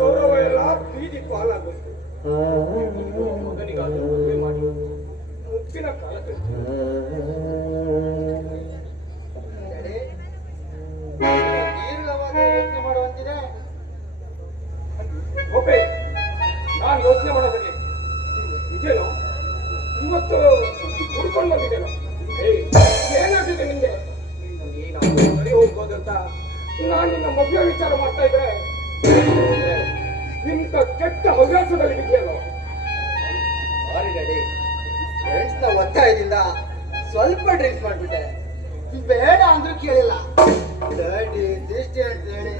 ಗೌರವ ಎಲ್ಲ ಬೀದಿ ಪಾಲಾಗುತ್ತೆ. ಮಗನಿಗಾದ ಮದುವೆ ಮಾಡಿ ಮುಪ್ಪಿನ ಕಾಲ ದೀರ್ಘವಾಗಿ ಯೋಚನೆ ಮಾಡುವಂತಿದೆ. ಒಬ್ಬೆ ನಾನು ಯೋಚನೆ ಮಾಡೋದಕ್ಕೆ ಇದೇನೋ ಇವತ್ತು ಹುಡ್ಕೊಂಡು ಬಂದಿದ್ದೇನೋ. ಏನಾಗಿದೆ ನಿಂಗೆ? ನೀನು ಸರಿ ಹೋಗ್ಬೋದಂತ ನಾನು ನಿನ್ನ ಮದುವೆ ವಿಚಾರ ಮಾಡ್ತಾ ಇದ್ರೆ ನಿಂತ ಕೆಟ್ಟ ಹವ್ಯಾಸದಲ್ಲಿ ಇದೆಯಲ್ಲೋ. ಸಾರಿ ಡ್ಯಾಡಿ, ಫ್ರೆಂಡ್ಸ್ ನ ಒತ್ತಾಯದಿಂದ ಸ್ವಲ್ಪ ಡ್ರಿಂಕ್ಸ್ ಮಾಡ್ಬಿಟ್ಟೆ. ಬೇಡ ಅಂದ್ರೂ ಕೇಳಿಲ್ಲ. ಡ್ಯಾಡಿ ದಿಷ್ಟಿ ಅಂತ ಹೇಳಿ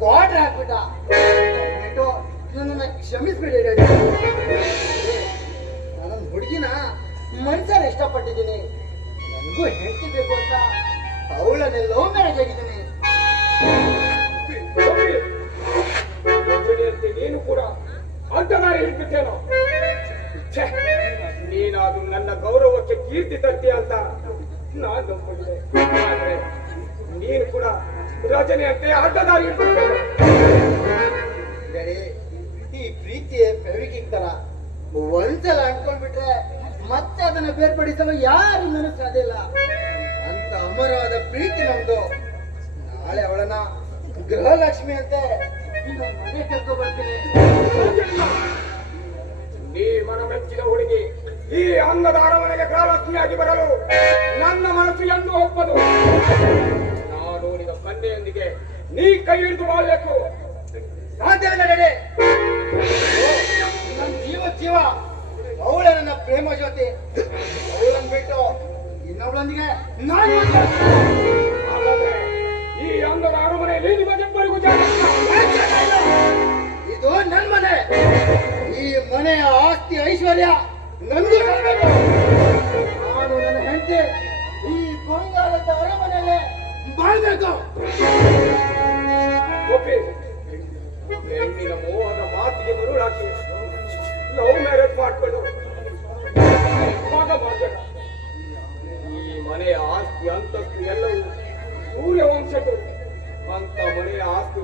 ಕ್ವಾರ್ಟರ್ ಹಾಕ್ಬಿಟ್ಟ. ದಯವಿಟ್ಟು ನನ್ನನ್ನ ಕ್ಷಮಿಸ್ಬಿಡಿ ಡ್ಯಾಡಿ. ನಾನೊಂದು ಹುಡುಗಿನ ಮನ್ಸಲ್ಲಿ ಇಷ್ಟಪಟ್ಟಿದ್ದೀನಿ. ನನಗೂ ಹೆಂಡತಿ ಬೇಕು ಅಂತ ಅವಳನ್ನೇ ಲವ್ ಮ್ಯಾರೇಜ್ ಆಗಿದ್ದೀನಿ. ನೀನು ಕೂಡ ಅಡ್ಡದಾರಿ ಹಿಡಿದಿದ್ದೇನೋ. ನೀನಾದ್ರೂ ನನ್ನ ಗೌರವಕ್ಕೆ ಕೀರ್ತಿ ತರ್ತೀಯ ಅಂತ ನಾನು ನಂಬಿದ್ದೆ. ಆದ್ರೆ ನೀನು ಕೂಡ ರಚನೆಯಂತೆ ಅಡ್ಡದಾರಿ ಹಿಡಿದಿದ್ದೇನೋ. ಈ ಪ್ರೀತಿ ಫೆವಿಕಿಕ್ ತರ ಒಂದ್ಸಲ ಅಂದ್ಕೊಂಡ್ಬಿಟ್ರೆ ಮತ್ತೆ ಅದನ್ನ ಬೇರ್ಪಡಿಸಲು ಯಾರಿಂದನೂ ಸಾಧ್ಯ ಇಲ್ಲ. ಅಂತ ಅಮರವಾದ ಪ್ರೀತಿ ನಮ್ದು. ನಾಳೆ ಅವಳನ್ನ ಗೃಹಲಕ್ಷ್ಮಿ ಅಂತ ಮನೆ ಕರ್ಕೊ ಬರ್ತೀನಿ. ನೀ ಮನಮೆಚ್ಚಿದ ಹುಡುಗಿ ಈ ಅಂಗದ ಅರಮನೆಗೆ ಗೃಹಲಕ್ಷ್ಮಿಯಾಗಿ ಬರಲು ನನ್ನ ಮನಸ್ಸು ಎಂದು ಒಪ್ಪದು. ನಾನು ನೋಡಿದ ಕನ್ಯೆಯೊಂದಿಗೆ ನೀ ಕೈ ಹಿಡಿದು ಬಾಳ್ಬೇಕು. ಸಾಧ್ಯ ಇಲ್ಲ ರೆಡಿ. ನನ್ನ ಜೀವ ಅವಳ ನನ್ನ ಪ್ರೇಮ ಜೊತೆ. ಅವಳನ್ನು ಬಿಟ್ಟು ಇನ್ನೊಬ್ಬಳೊಂದಿಗೆ ನಾನು ಹಾಗಾದ್ರೆ ಈ ಅಂಗದ ಅರಮನೆಯಲ್ಲಿ ನಿಮಗಿಬ್ಬರಿಗೂ ಜಾಗ ಇದು ನನ್ನ ಮನೆ. ಈ ಮನೆಯ ಆಸ್ತಿ ಐಶ್ವರ್ಯ ನನಗೂ ಬರಬೇಕು. ನಾನು ನನ್ನ ಹೆಂಡತಿ ಈ ಬಂಗಾರದ ಅರಮನೆಯಲ್ಲೇ ಬಾಳ್ಬೇಕು. ಹೆಣ್ಣಿನ ಮೋಹದ ಮಾತಿಗೆ ಮರುಳಾಕಿ ಲವ್ ಮ್ಯಾರೇಜ್ ಮಾಡ್ಕೊಂಡು ಭಾಗ ಮಾಡಬೇಡ. ಈ ಮನೆಯ ಆಸ್ತಿ ಅಂತಸ್ತು ಎಲ್ಲವೂ ಸೂರ್ಯವಂಶದ್ದು. ಅಂತ ಮನೆಯ ಆಸ್ತಿ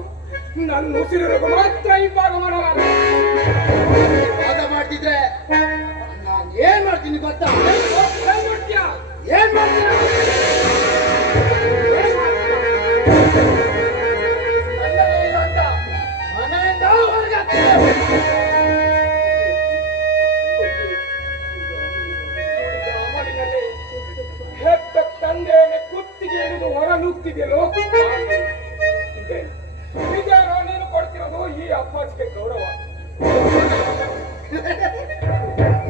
ನನ್ನ ಉಸಿರಿಗೂ ಮಾತ್ರ ಈ ಭಾಗ ಮಾಡಲಾರ. ವಾದ ಮಾಡ್ತಿದ್ರೆ ನಾನು ಏನ್ ಮಾಡ್ತೀನಿ ಗೊತ್ತಾ? ಏನ್ ಮಾಡ್ತೀಯ? ಮನೆಯಿಂದ ಹೆತ್ತ ತಂದೆಯನ್ನೇ ಕುತ್ತಿಗೆ ಹಿಡಿದು ಹೊರ ನುಗ್ತಿದೆಯಲ್ಲೋ. ಇದೇನೋ ನೀನು ಕೊಡ್ತಿರೋದು ಈ ಅಪ್ಪಾಜಿಗೆ ಗೌರವ.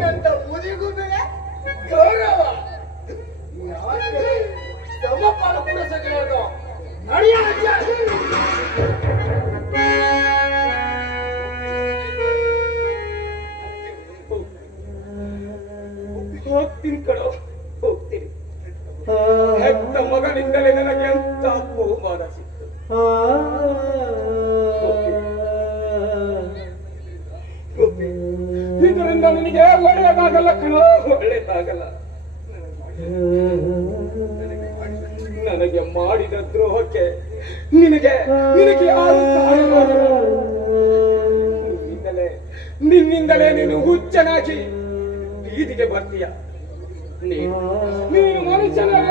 ನನ್ನ ಮುದಿಗೂ ಬೇಡ ಗೌರವ. ಸಮಪಾಲ ಕೂಡ ಸರಿಯಾದ ನಡೆಯ ಹೋಗ್ತೀನಿ ಕಣೋ, ಹೋಗ್ತೀನಿ. ಹೆತ್ತ ಮಗನಿಂದಲೇ ನನಗೆ ಎಂತ ಬಹುಮಾನ ಸಿಕ್ತು. ಇದರಿಂದ ನಿನಗೆ ಒಳ್ಳೆಯದಾಗಲ್ಲ ಕಣೋ, ಒಳ್ಳೆಯದಾಗಲ್ಲ. ನನಗೆ ಮಾಡಿದ ದ್ರೋಹಕ್ಕೆ ನಿನಗೆ ಯಾರು ಸಹಾಯ ಮಾಡಲ್ಲ. ನಿನ್ನಿಂದಲೇ ನೀನು ಹುಚ್ಚನಾಗಿ ಬೀದಿಗೆ ಬರ್ತೀಯ. ನೀನು ಮನುಷ್ಯನಲ್ಲ.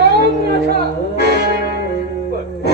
ಬರ್ತೀನಿ.